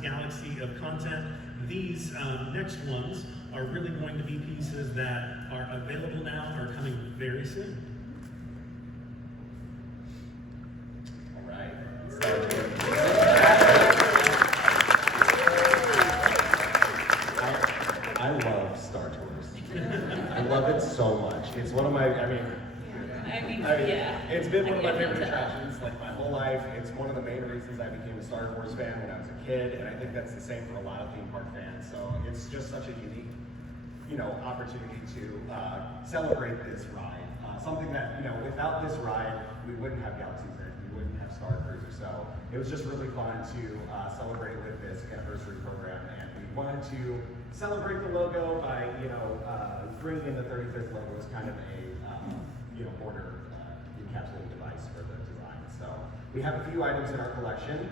galaxy of content. These next ones are really going to be pieces that are available now, are coming very soon. All right. I love Star Tours. I love it so much. It's one of my, yeah. It's been one of my favorite attractions, like my whole life. It's one of the main reasons I became a Star Wars fan when I was a kid, and I think that's the same for a lot of theme park fans. So it's just such a unique, opportunity to celebrate this ride. Something that, without this ride, we wouldn't have Galaxy's Edge, we wouldn't have Star Cruiser. So it was just really fun to celebrate with this anniversary program, and we wanted to celebrate the logo by, bringing in the 35th logo as kind of a, border encapsulating device for the design. So we have a few items in our collection.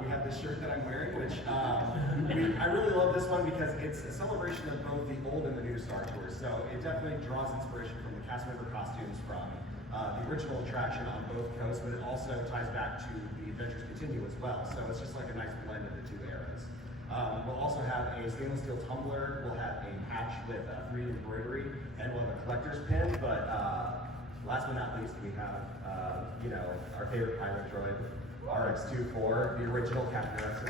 We have this shirt that I'm wearing, which I really love this one because it's a celebration of both the old and the new Star Tours. So it definitely draws inspiration from the cast member costumes from the original attraction on both coasts, but it also ties back to the Adventures Continue as well. So it's just like a nice blend of the two eras. We'll also have a stainless steel tumbler, we'll have a patch with 3D embroidery, and we'll have a collector's pin, but last but not least, we have, our favorite pilot droid, RX-24, the original Captain Rex.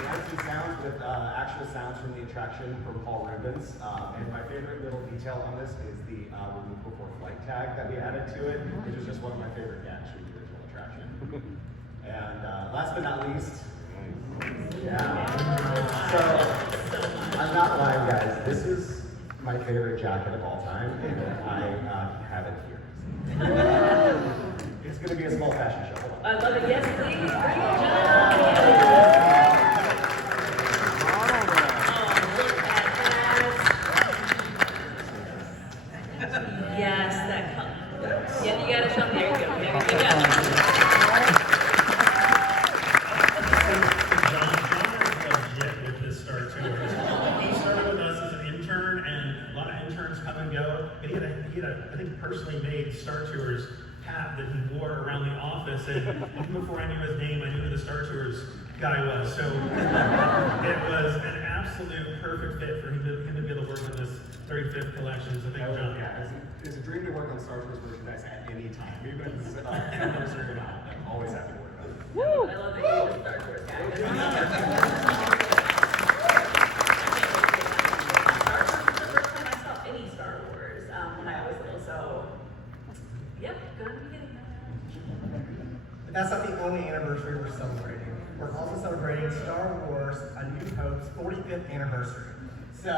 Authentic sounds with actual sounds from the attraction from Paul Rubens. And my favorite little detail on this is the remove before flight tag that we added to it, which is just one of my favorite gags from the original attraction. And last but not least, so I'm not lying, guys. This is my favorite jacket of all time, and I have it here. It's going to be a small fashion show. I love it. Yes, please. Yes, that color. Yeah, you gotta show. There you go. There you go. I think personally made Star Tours hat that he wore around the office, and even before I knew his name, I knew who the Star Tours guy was. So it was an absolute perfect fit for him to be able to work on this 35th collection. So thank you, John. Yeah, it's a dream to work on Star Tours merchandise at any time. Even if it's anniversary or not, I'm always happy to work on it. Woo! I love that you're the Star Tours guy. But that's not the only anniversary we're celebrating. We're also celebrating Star Wars A New Hope's 45th anniversary. So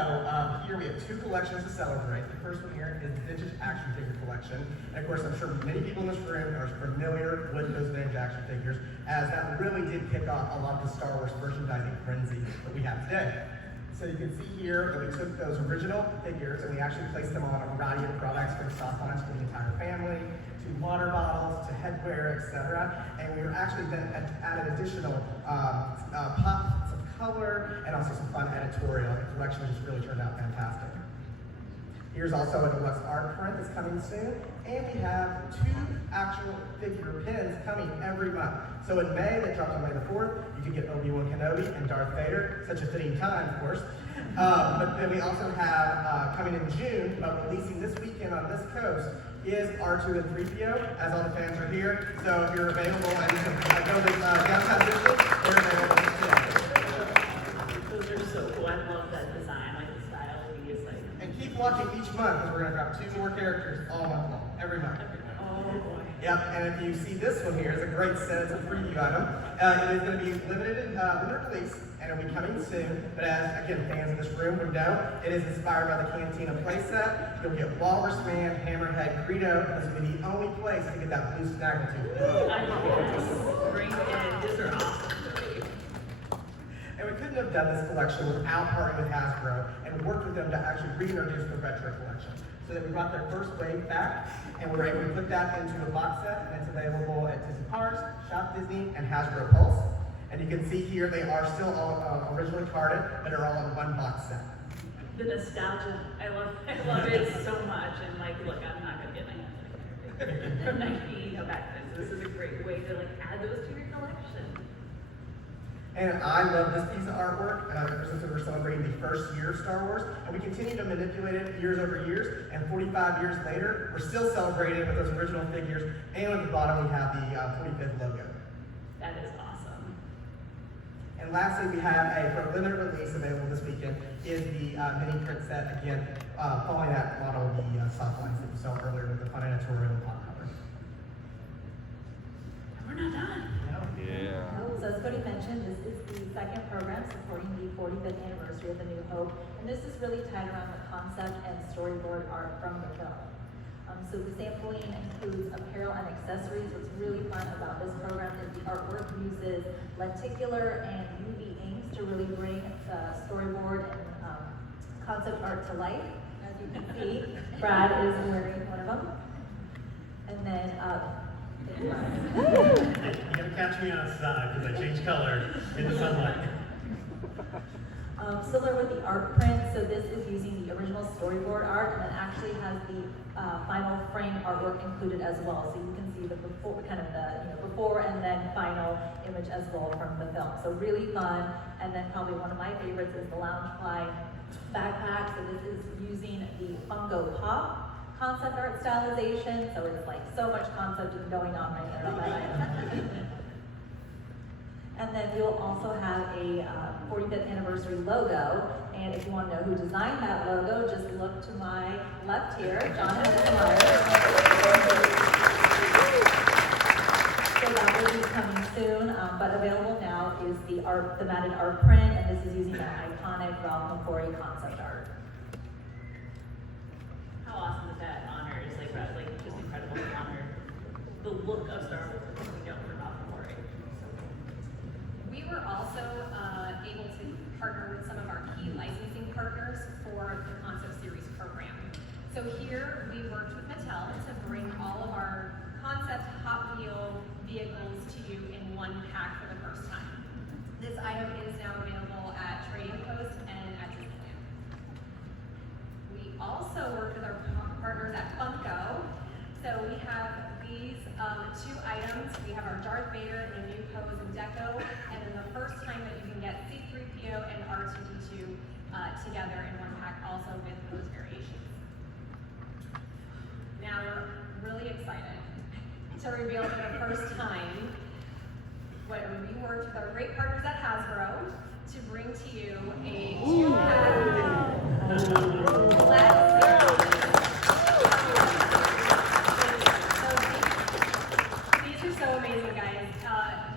here we have two collections to celebrate. The first one here is the Vintage Action Figure Collection. And of course, I'm sure many people in this room are familiar with those vintage action figures, as that really did kick off a lot of the Star Wars merchandising frenzy that we have today. So you can see here that we took those original figures and we actually placed them on a variety of products, from soft lines for the entire family, to water bottles, to headwear, etc. And we were actually then added additional pops of color and also some fun editorial. The collection just really turned out fantastic. Here's also a deluxe art print that's coming soon. And we have two actual figure pins coming every month. So in May, that dropped on May the 4th, you can get Obi-Wan Kenobi and Darth Vader. Such a fitting time, of course. But then we also have, coming in June, but releasing this weekend on this coast, is R2 and 3PO, as all the fans are here. So if you're available and you can go to downtown Disney, they're available today. Those are so cool. I love that design, like the style. It's like. And keep watching each month, because we're going to drop 2 more characters all month long, every month. Oh boy. Yep, and if you see this one here, it's a great set. It's a preview item. It is going to be limited release, and it'll be coming soon. But as, again, fans in this room would know, it is inspired by the Cantina playset. You'll get Walrus Man, Hammerhead, Greedo. This will be the only place to get that blue Snaggletooth. I love it. Bring it. These are awesome. And we couldn't have done this collection without partnering with Hasbro and worked with them to actually reintroduce the retro collection. So that we brought their first wave back, and we were able to put that into a box set, and it's available at Disney Parks, Shop Disney, and Hasbro Pulse. And you can see here they are still all originally carded, but they're all in one box set. The nostalgia, I love it so much. And like, look, I'm not gonna get my hands on it from 90, back then. this is a great way to like add those to your collection. And I love this piece of artwork, since we're celebrating the first year of Star Wars, and we continue to manipulate it years over years, and 45 years later, we're still celebrating with those original figures, and at the bottom we have the 45th logo. That is awesome. And lastly, we have a for limited release available this weekend, is the mini print set, again, following that model of the soft lines that you saw earlier with the Fun Editorial and pop cover. And we're not done. Yeah. So as Cody mentioned, this is the second program supporting the 45th anniversary of A New Hope, and this is really tied around the concept and storyboard art from the film. So the sampling includes apparel and accessories. What's really fun about this program is the artwork uses lenticular and UV inks to really bring the storyboard and concept art to life. As you can see, Brad is wearing one of them. And then You gotta catch me outside because I change color in the sunlight. Similar with the art print, so this is using the original storyboard art and then actually has the final frame artwork included as well. So you can see the before, kind of the before and then final image as well from the film. So really fun. And then probably one of my favorites is the Loungefly backpack. So this is using the Funko Pop concept art stylization. So it's like so much concept is going on right there. And then we'll also have a 45th anniversary logo. And if you want to know who designed that logo, just look to my left here, Jonathan Myers. So that will be coming soon, but available now is the matted art print, and this is using that iconic Ralph McQuarrie concept art. How awesome is that honor? It's like just incredible to honor the look of Star Wars that we know for Ralph McQuarrie. We were also able to partner with some of our key licensing partners for the Concept Series program. So here we worked with Mattel to bring all of our concept Hot Wheel vehicles to you in one pack for the first time. This item is now available at Trading Post and at Disneyland. We also worked with our partners at Funko. So we have these two items. We have our Darth Vader in a new pose and deco, and then the first time that you can get C-3PO and R2-D2 together in one pack, also with those variations. Now we're really excited to reveal for the first time what we worked with our great partners at Hasbro to bring to you a two-pack Black Series. These are so amazing, guys.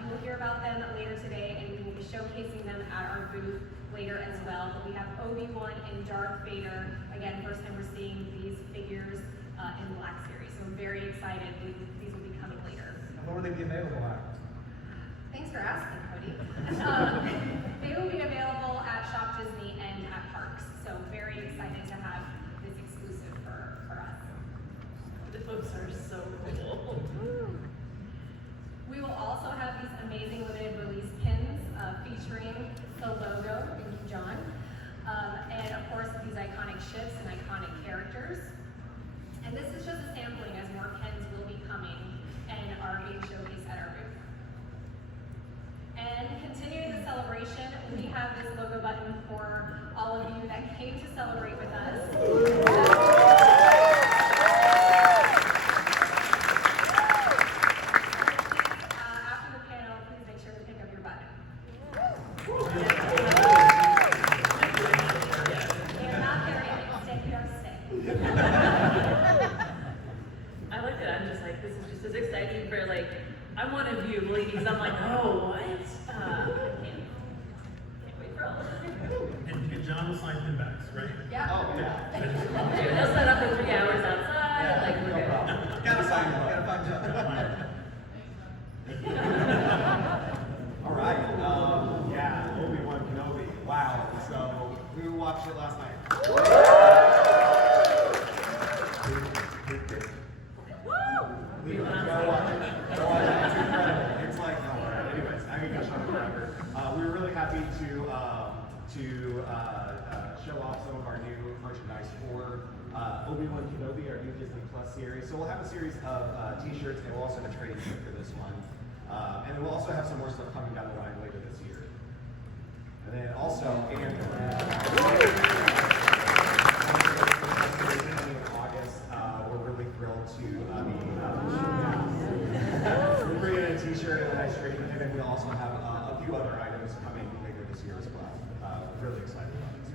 You will hear about them later today, and we will be showcasing them at our booth later as well. But we have Obi-Wan and Darth Vader. Again, first time we're seeing these figures in Black Series. So I'm very excited. These will be coming later. Where will they be available at? Thanks for asking, Cody. They will be available at Shop Disney and at Parks. So very excited to have this exclusive for us. The books are so cool. We will also have these amazing limited release pins featuring the logo, thank you, John. And of course, these iconic ships and iconic characters. And this is just a sampling as more pins will be coming and are being showcased at our booth. And continuing the celebration, we have this logo button for all of you that came to celebrate with us. After the panel, please make sure to pick up your button. They're not there yet. Stay here, stay. I like that. I'm just like, this is just as exciting for like, I'm one of you ladies. I'm like, oh, what? I can't wait for all of it. And John will sign pinbacks, right? Yeah. Oh, yeah. Dude, they'll set up for 3 hours outside. Like, we're No good. problem. Gotta find it, gotta find John. All right. Yeah, Obi-Wan Kenobi. Wow. So we watched it last night. We went Go watch outside. it. Go watch it. It's incredible. It's like, oh, anyways, I can gush on it forever. We were really happy to show off some of our new merchandise for Obi-Wan Kenobi, our new Disney Plus series. So we'll have a series of t-shirts, and we'll also have a trading kit for this one. And then we'll also have some more stuff coming down the line later this year. And then also, in August, we're really thrilled to be bringing in a t-shirt and a nice trading kit, and we also have a few other items coming later this year as well. Really excited about this.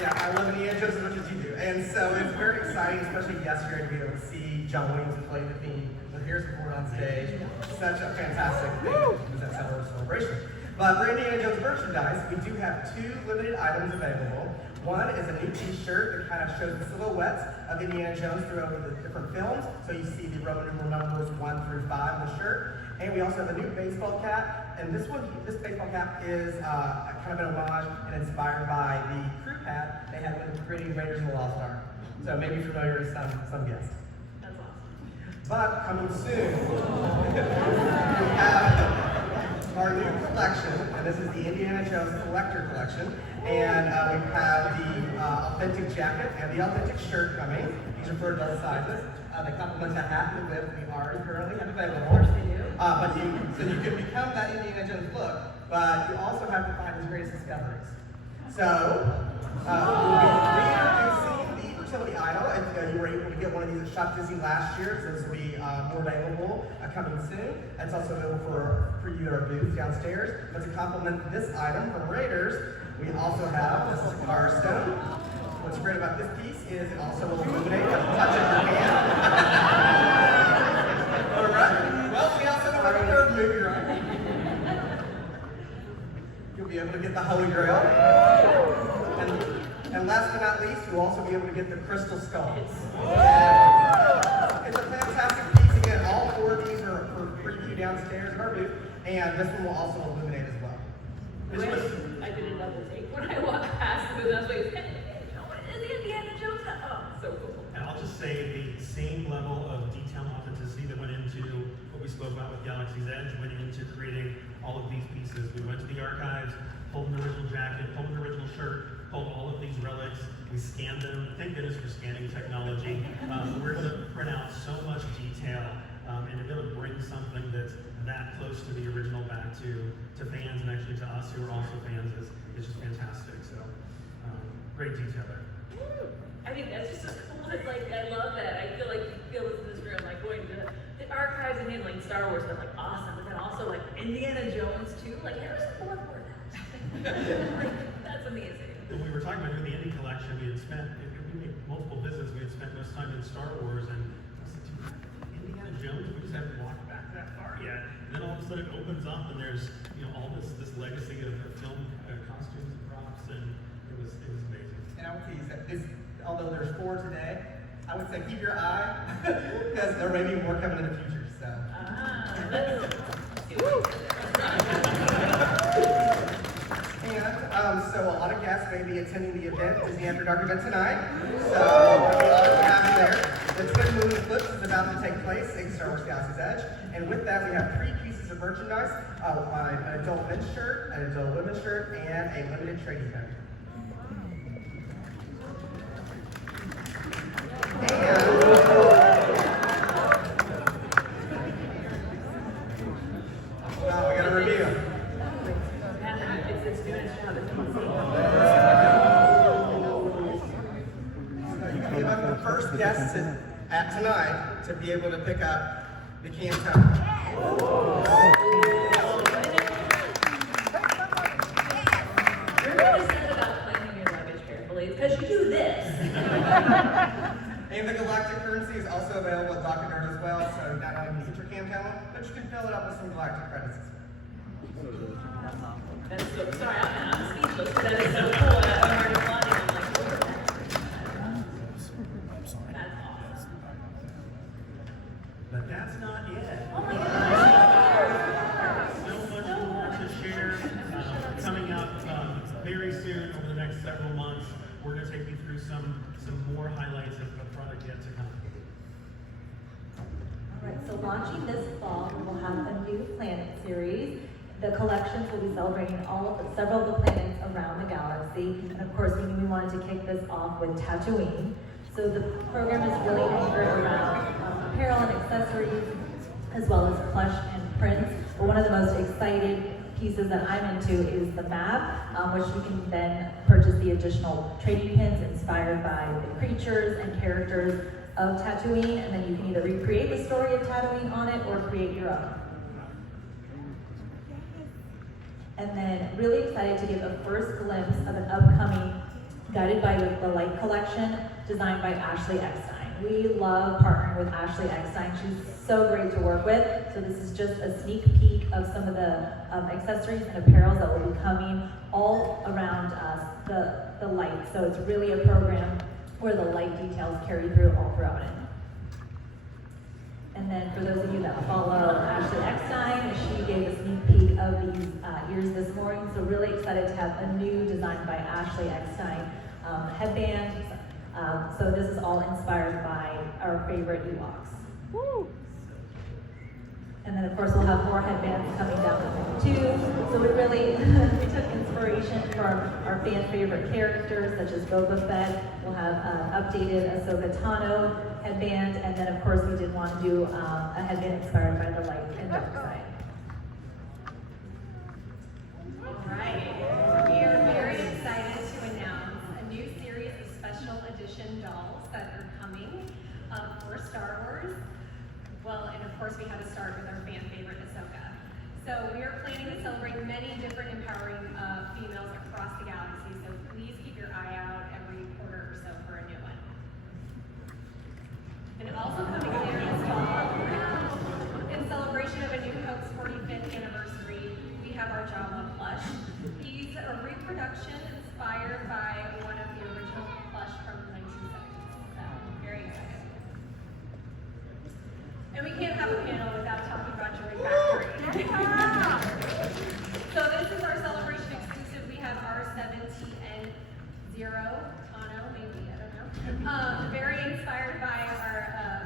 Yeah, I love Indiana Jones as much as you do. And so it's very exciting, especially yesterday, to be able to see John Williams play the theme with Harrison Ford on stage. Such a fantastic thing. It was that celebration. But for Indiana Jones merchandise, we do have 2 limited items available. One is a new t-shirt that kind of shows the silhouettes of Indiana Jones throughout the different films. So you see the Roman numeral numbers 1 through 5 on the shirt. And we also have a new baseball cap. And this baseball cap is kind of an homage and inspired by the crew hat they had when creating Raiders of the Lost Ark. So maybe familiar to some guests. That's awesome. But coming soon, we have our new collection, and this is the Indiana Jones Collector Collection. And we have the authentic jacket and the authentic shirt coming. These are for adult sizes. They complement the hat and the whip we already currently have available. So you can become that Indiana Jones look, but you also have to find his greatest discoveries. So, we'll be reintroducing the fertility idol. If you were able to get one of these at Shop Disney last year, so this will be more available coming soon. It's also available for you at our booth downstairs. But to complement this item from Raiders, we also have this is a Car Stone. What's great about this piece is it also will illuminate at the touch of your hand. All right. Well, we also have a third movie, right? You'll be able to get the Holy Grail. And last but not least, you'll also be able to get the Crystal Skulls. It's a fantastic piece. Again, all 4 of these are for preview downstairs in our booth, and this one will also illuminate as well. I did a double take when I asked the booth. I was like, hey, is the Indiana Jones? Oh, so cool. And I'll just say the same level of detail and authenticity that went into what we spoke about with Galaxy's Edge went into creating all of these pieces. We went to the archives, pulled an original jacket, pulled an original shirt, pulled all of these relics, we scanned them. Thank goodness for scanning technology. We're going to print out so much detail and to be able to bring something that's that close to the original back to fans and actually to us who are also fans is just fantastic. So great detail there. I think that's just so cool. It's like, I love that. I feel like you feel this in this room, like going to the archives and handling Star Wars, but like awesome. But then also like Indiana Jones too. Like Harrison Ford for that. Like, that's amazing. When we were talking about doing the Indy collection, we made multiple visits. We had spent most time in Star Wars, and I was like, dude, Indiana Jones, we just haven't walked back that far yet. And then all of a sudden it opens up, and there's all this legacy of film costumes and props, and it was amazing. And I will tell you that although there's 4 today, I would say keep your eye because there may be more coming in the future. So. And so a lot of guests may be attending the event, Disney After Dark event tonight. So we'll be honored to have you there. The Twin Moon Eclipse is about to take place in Star Wars Galaxy's Edge. And with that, we have 3 pieces of merchandise, an adult men's shirt, an adult women's shirt, and a limited trading pack. Now we got a review. It's doing its job. You can be among the first guests at tonight to be able to pick up the Canton. You're really sad about planning your luggage carefully because you do this. And the galactic currency is also available at Dock and Nerd as well, so not only can you get your Canton, but you can fill it up with some galactic credits as well. That's so, sorry, I'm speechless. That is so cool. I'm already applauding. I'm like, look at that. That's awesome. But that's not it. Oh my gosh. So much more to share coming up very soon over the next several months. We're going to take you through some more highlights of product yet to come. All right, so launching this fall, we will have a new Planet series. The collections will be celebrating several of the planets around the galaxy. And of course, we knew we wanted to kick this off with Tatooine. So the program is really anchored around apparel and accessories, as well as plush and prints. But one of the most exciting pieces that I'm into is the map, which you can then purchase the additional trading pins inspired by the creatures and characters of Tatooine, and then you can either recreate the story of Tatooine on it or create your own. And then really excited to give a first glimpse of an upcoming Guided by the Light collection designed by Ashley Eckstein. We love partnering with Ashley Eckstein. She's so great to work with. So this is just a sneak peek of some of the accessories and apparels that will be coming all around the light. So it's really a program where the light details carry through all throughout it. And then for those of you that follow Ashley Eckstein, she gave a sneak peek of these ears this morning. So really excited to have a new design by Ashley Eckstein headband. So this is all inspired by our favorite Ewoks. Woo! And then of course we'll have more headbands coming down the line too. So we really we took inspiration from our fan favorite characters such as Boba Fett. We'll have updated Ahsoka Tano headband, and then of course we did want to do a headband inspired by the light and dark side. Alright, we are very excited to announce a new series of special edition dolls that are coming for Star Wars. Well, and of course we had to start with our fan favorite Ahsoka. So we are planning to celebrate many different empowering females across the galaxy, so please keep your eye out every quarter or so for a new one. And also coming later this fall, in celebration of A New Hope's 45th anniversary, we have our Jawa plush. He's a reproduction inspired by one of the original plush from the 1970s. So, very excited. And we can't have a panel without talking about Droid Factory. So this is our celebration exclusive. We have R7TN0, Tano, maybe, I don't know. Very inspired by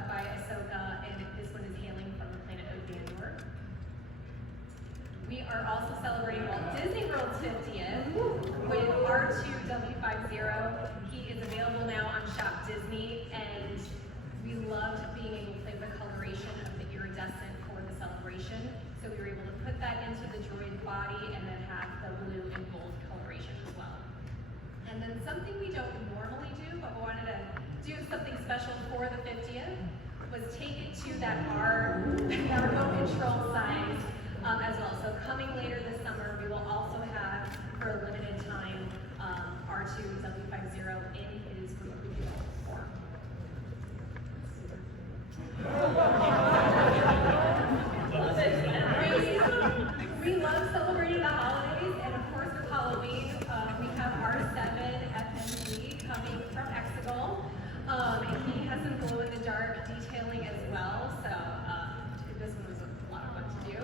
by Ahsoka, and this one is hailing from the planet of Dandor. We are also celebrating Walt Disney World's 50th with R2W50. He is available now on Shop Disney, and we loved being able to play with the coloration of the iridescent for the celebration. So we were able to put that into the droid body and then have the blue and gold coloration as well. And then something we don't normally do, but we wanted to do something special for the 50th, was take it to that remote control size as well. So coming later this summer, we will also have, for a limited time, R2W50 in his remote control form. We love celebrating the holidays, and of course with Halloween, we have R7 FMG coming from Exegol, and he has some glow-in-the-dark detailing as well, so this one was a lot of fun to do.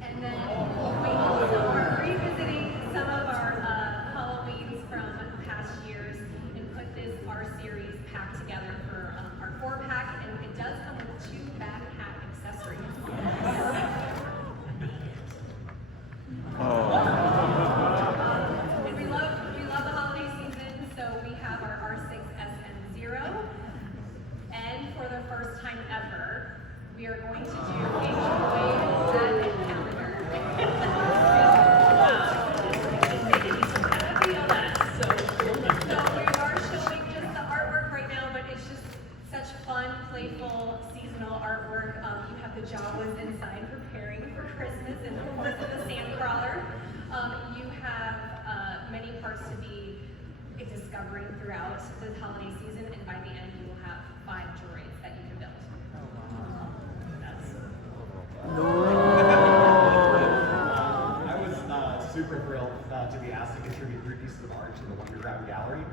And then we also are revisiting some of our Halloweens from past years and put this R-Series pack together for our 4-pack, and it does come with 2 bag hat accessories. And we love the holiday season, so we have our R6SN0, and for the first time ever, we are going to do a Droid Advent calendar. So we are showing just the artwork right now, but it's just such fun, playful, seasonal artwork. You have the Jawas inside preparing for Christmas, and of course the Sandcrawler. You have many parts to be discovering throughout the holiday season, and by the end you will have 5 droids that you can build. I was super thrilled to be asked to contribute 3 pieces of art to the Wonderground Gallery.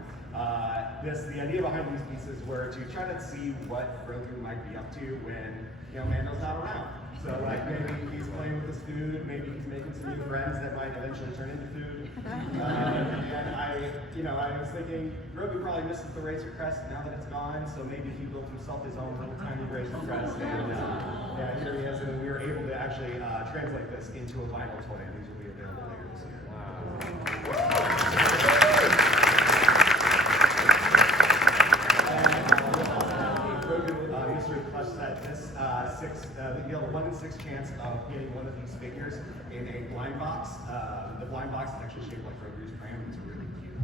the idea behind these pieces were to try to see what Grogu might be up to when Mando's not around. So like maybe he's playing with his food, maybe he's making some new friends that might eventually turn into food. And I was thinking Grogu probably misses the Razor Crest now that it's gone, so maybe he built himself his own little tiny Razor Crest. And yeah, here he is, and we were able to actually translate this into a vinyl toy, and these will be available later this year. Mystery plush set. This you have a 1 in 6 chance of getting one of these figures in a blind box. The blind box is actually shaped like Grogu's pram. It's really cute.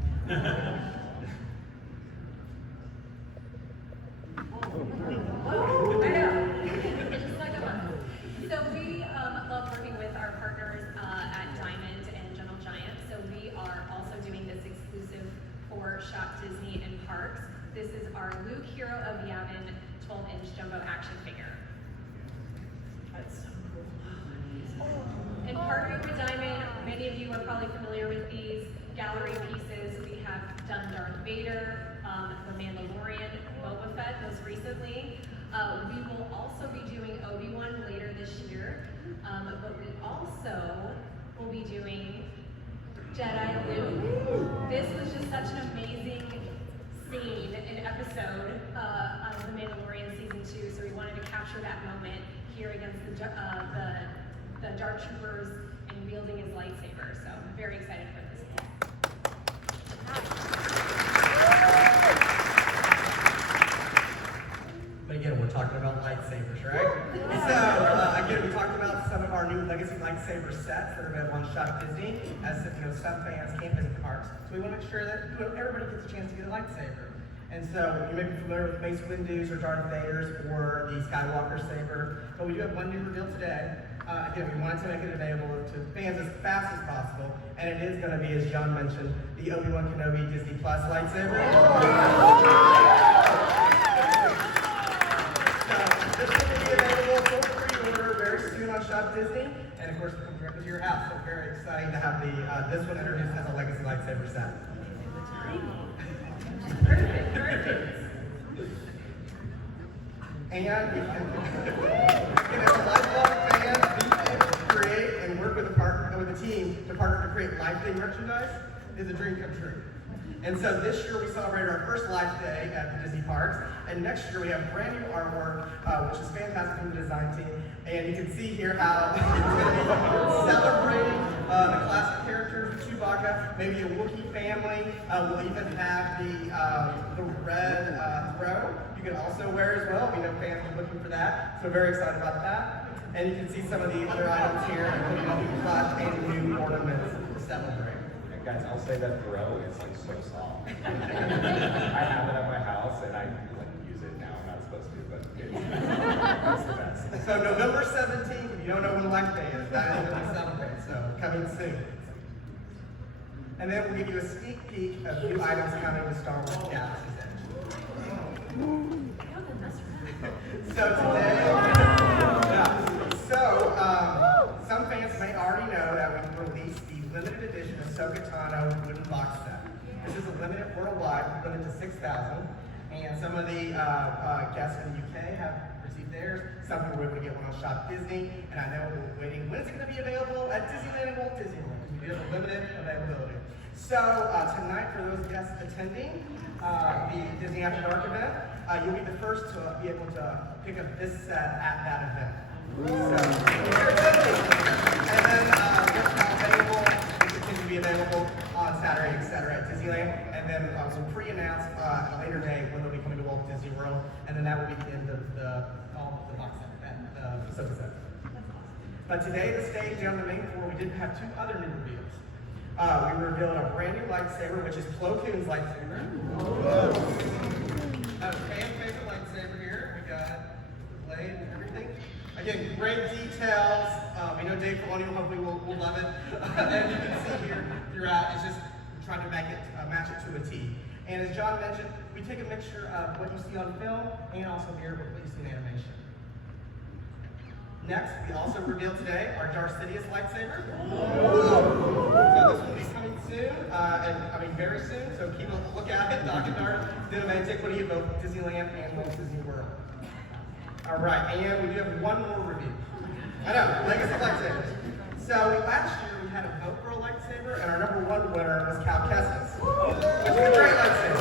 So we love working with our partners at Diamond and Gentle Giant. So we are also doing this exclusive for Shop Disney and Parks. This is our Luke Hero of Yavin 12-inch jumbo action figure. That's so cool. And partnering with Diamond, many of you are probably familiar with these gallery pieces. We have done Darth Vader, The Mandalorian, Boba Fett most recently. We will also be doing Obi-Wan later this year, but we also will be doing Jedi Luke. This was just such an amazing scene and episode of The Mandalorian Season 2, so we wanted to capture that moment here against the Dark Troopers and wielding his lightsaber. So I'm very excited for this. But again, we're talking about lightsabers, right? So again, we talked about some of our new legacy lightsaber sets that are available on Shop Disney. As some fans can't visit the parks, so we want to make sure that everybody gets a chance to get a lightsaber. And so you may be familiar with Mace Windu's or Darth Vader's or the Skywalker saber, but we do have one new reveal today. Again, we wanted to make it available to fans as fast as possible, and it is going to be, as John mentioned, the Obi-Wan Kenobi Disney Plus lightsaber. So this will be available for pre-order very soon on Shop Disney, and of course, it comes directly to your house. So very exciting to have this one introduced as a legacy lightsaber set. Perfect. And as a lifelong fan, being able to create and work with a team to partner to create Life Day merchandise is a dream come true. And so this year we celebrated our first Life Day at the Disney Parks, and next year we have brand new artwork, which is fantastic from the design team. And you can see here how it's celebrating the classic characters, Chewbacca, maybe a Wookiee family. We'll even have the red throw. You can also wear as well. We know fans are looking for that, so very excited about that. And you can see some of the other items here, including a new clutch and new ornaments to celebrate. Guys, I'll say that throw is like so soft. I have it at my house and I use it now. I'm not supposed to, but it's the best. So November 17th, if you don't know when Life Day is, that is when we celebrate, so coming soon. And then we'll give you a sneak peek of new items coming to Star Wars Galaxy's Edge. So today, some fans may already know that we've released the limited edition Ahsoka Tano wooden box set. This is a limited worldwide, limited to 6,000, and some of the guests in the UK have received theirs. Some people were able to get one on Shop Disney, and I know we're waiting. When is it going to be available at Disneyland and Walt Disney World? We do have a limited availability. So tonight, for those guests attending the Disney After Dark event, you'll be the first to be able to pick up this set at that event. So, if you're attending, and then what's not available will continue to be available on Saturday, etc. at Disneyland, and then we'll pre-announce at a later day when they'll be coming to Walt Disney World, and then that will be the end of the box set, the Ahsoka set. But today, the stage on the main floor, we did have two other new reveals. We revealed a brand new lightsaber, which is Plo Koon's lightsaber. A fan favorite lightsaber here. We got the blade and everything. Again, great details. We know Dave Filoni hopefully will love it. And you can see here throughout, it's just trying to make it match it to a T. And as John mentioned, we take a mixture of what you see on film and also here what you see in animation. Next, we also revealed today our Darth Sidious lightsaber. So this will be coming soon, very soon. So keep a look at it. Darth did of antiquity of both Disneyland and Walt Disney World. All right, and we do have one more review. I know, legacy lightsabers. So last year we had a vote for a lightsaber, and our #1 winner was Cal Kestis, which is a great lightsaber.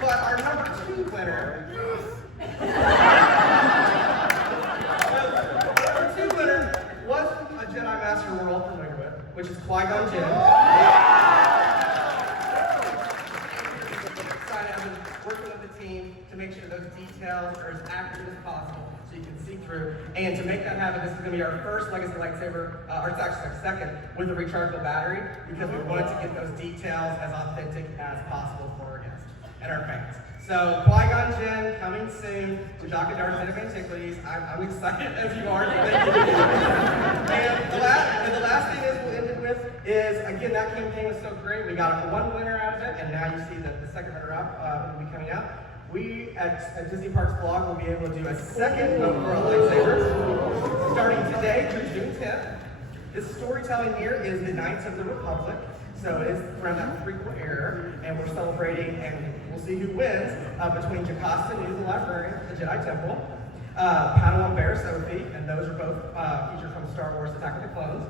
But our #2 winner. Was a Jedi Master we're all familiar with, which is Qui-Gon Jinn. I've been working with the team to make sure those details are as accurate as possible so you can see through. And to make that happen, this is going to be our first legacy lightsaber, or it's actually our second, with a rechargeable battery, because we wanted to get those details as authentic as possible for our guests and our fans. So, Qui-Gon Jinn coming soon to Dr. Darth Den of Antiquities. I'm excited as you are. Thank you. And the last thing is we'll end it with is, again, that campaign was so great. We got one winner out of it, and now you see that the second runner-up will be coming up. We at Disney Parks Blog will be able to do a second vote for our lightsabers, starting today through June 10th. This storytelling here is the Knights of the Republic. So it is around that prequel era, and we're celebrating, and we'll see who wins between Jocasta Nu, the librarian at the Jedi Temple, Padawan Bear Sophie, and those are both featured from Star Wars Attack of the Clones.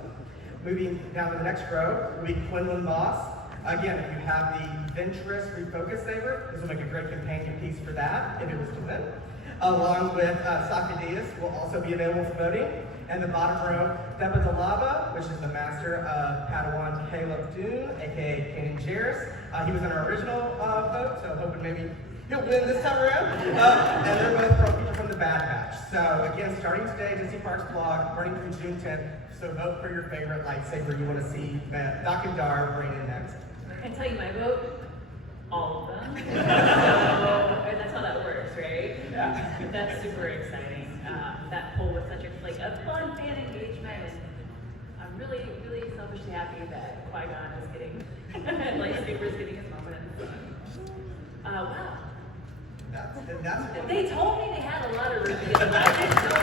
Moving down to the next row will be Quinlan Voss. Again, if you have the Ventress Refocus Saber, this will make a great companion piece for that, if it was to win. Along with Sakadias will also be available for voting. And the bottom row, Theba Dalaba, which is the master of Padawan Caleb Dune, aka Kanan Jarrus. He was in our original vote, so hoping maybe he'll win this time around. And they're both from the Bad Batch. So again, starting today, Disney Parks Blog, running through June 10th. So vote for your favorite lightsaber you want to see Doc and Dar bring in next. I can tell you my vote, all of them. And that's how that works, right? Yeah. That's super exciting. That poll was such a fun fan engagement, and I'm really, really selfishly happy that Qui-Gon is getting lightsabers getting his moment. Wow. That's They told me they had a lot of reviews. I didn't know